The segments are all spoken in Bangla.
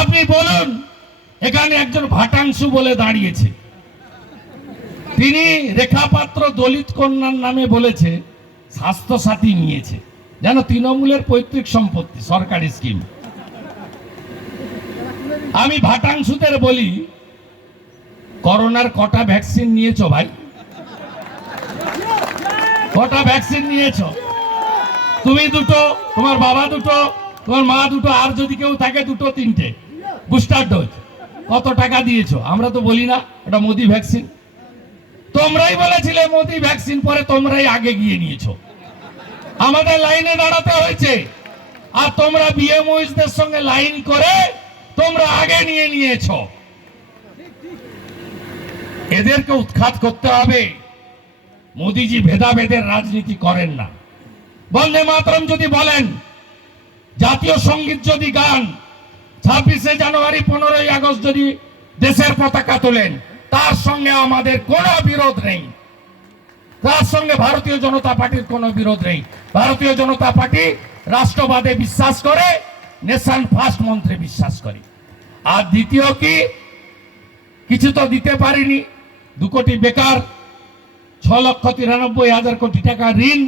আপনি বলুন, এখানে একজন ভাটাংশু বলে দাঁড়িয়েছে। তিনি রেখাপাত্র দলিত কন্যার নামে বলেছে স্বাস্থ্য সাথী নিয়েছে। যেন তৃণমূলের পৈতৃক সম্পত্তি, সরকারি স্কিম। আমি ভাটাংশুদের বলি, করোনার কটা ভ্যাকসিন নিয়েছো ভাই? কটা ভ্যাকসিন নিয়েছো? তুমি দুটো, তোমার বাবা দুটো তোমার মা দুটো, আর যদি কেউ থাকে দুটো, তিনটে। Booster dose. কত টাকা দিয়েছ? আমরা তো বলি না ওটা মোদি ভ্যাকসিন। তোমরাই বলেছিলে মোদি ভ্যাকসিন, পরে তোমরাই আগে গিয়ে নিয়েছো। আমাদের লাইনে দাঁড়াতে হয়েছে। আর তোমরা বিএমওইসদের সঙ্গে লাইন করে তোমরা আগে নিয়ে নিয়েছো। এদেরকে উৎখাত করতে হবে। মোদিজি ভেদাভেদের রাজনীতি করেন না। বন্দে মাতরম যদি বলেন জাতীয় সংগীত যদি গান, ছাব্বিশে জানুয়ারি, পনেরোই আগস্ট যদি দেশের পতাকা তোলেন, তার সঙ্গে আমাদের কোনো বিরোধ নেই। তার সঙ্গে ভারতীয় জনতা পার্টির কোনো বিরোধ নেই। ভারতীয় জনতা পার্টি রাষ্ট্রবাদে বিশ্বাস করে, নেশন ফার্স্ট মন্ত্রে বিশ্বাস করে। আর দ্বিতীয় কি? কিছু তো দিতে পারিনি। দু কোটি বেকার, ছ লক্ষ তিরানব্বই হাজার কোটি টাকা ঋণ,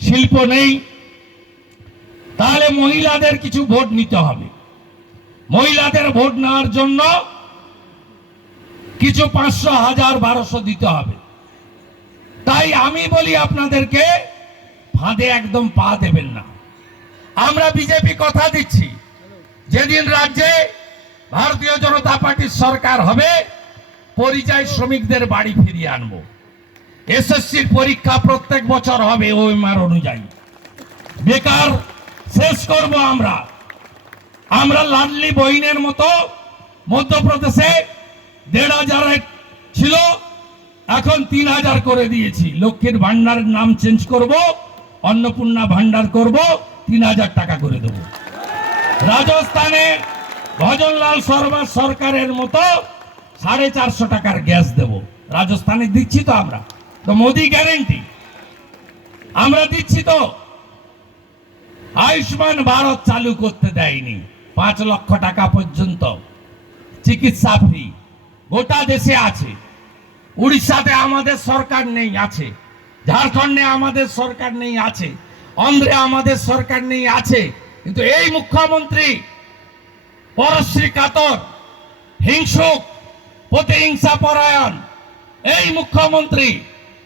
শিল্প নেই। তাহলে মহিলাদের কিছু ভোট নিতে হবে। মহিলাদের ভোট নেওয়ার জন্য কিছু পাঁচশো হাজার বারোশো দিতে হবে। তাই আমি বলি আপনাদেরকে, ফাঁদে একদম পা দেবেন না। আমরা বিজেপি কথা দিচ্ছি, যেদিন রাজ্যে ভারতীয় জনতা পার্টির সরকার হবে, পরিযায়ী শ্রমিকদের বাড়ি ফিরিয়ে আনব। এসএসসির পরীক্ষা প্রত্যেক বছর হবে, ওএমআর অনুযায়ী। বেকার শেষ করব আমরা। আমরা লাডলি বহিনের মতো মধ্যপ্রদেশে দেড় হাজার ছিল, এখন তিন হাজার করে দিয়েছি। লক্ষ্মীর ভান্ডারের নাম চেঞ্জ করব, অন্নপূর্ণা ভান্ডার করব, তিন হাজার টাকা করে দেব। রাজস্থানে ভজনলাল সরবার সরকারের মতো সাড়ে চারশো টাকার গ্যাস দেব। রাজস্থানে দিচ্ছি তো আমরা। তো মোদি গ্যারেন্টি আমরা দিচ্ছি তো। আয়ুষ্মান ভারত চালু করতে দেয়নি। পাঁচ লক্ষ টাকা পর্যন্ত। চিকিৎসা ফ্রি গোটা দেশে আছে। উড়িষ্যাতে আমাদের সরকার নেই, আছে। ঝাড়খণ্ডে আমাদের সরকার নেই, আছে। অন্ধ্রে আমাদের সরকার নেই, আছে। কিন্তু এই মুখ্যমন্ত্রী পরশ্রী কাতর, হিংসুক, প্রতিহিংসা পরায়ণ, এই মুখ্যমন্ত্রী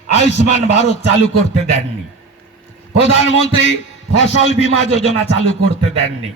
আয়ুষ্মান ভারত চালু করতে দেননি। প্রধানমন্ত্রী ফসল বীমা যোজনা চালু করতে দেননি।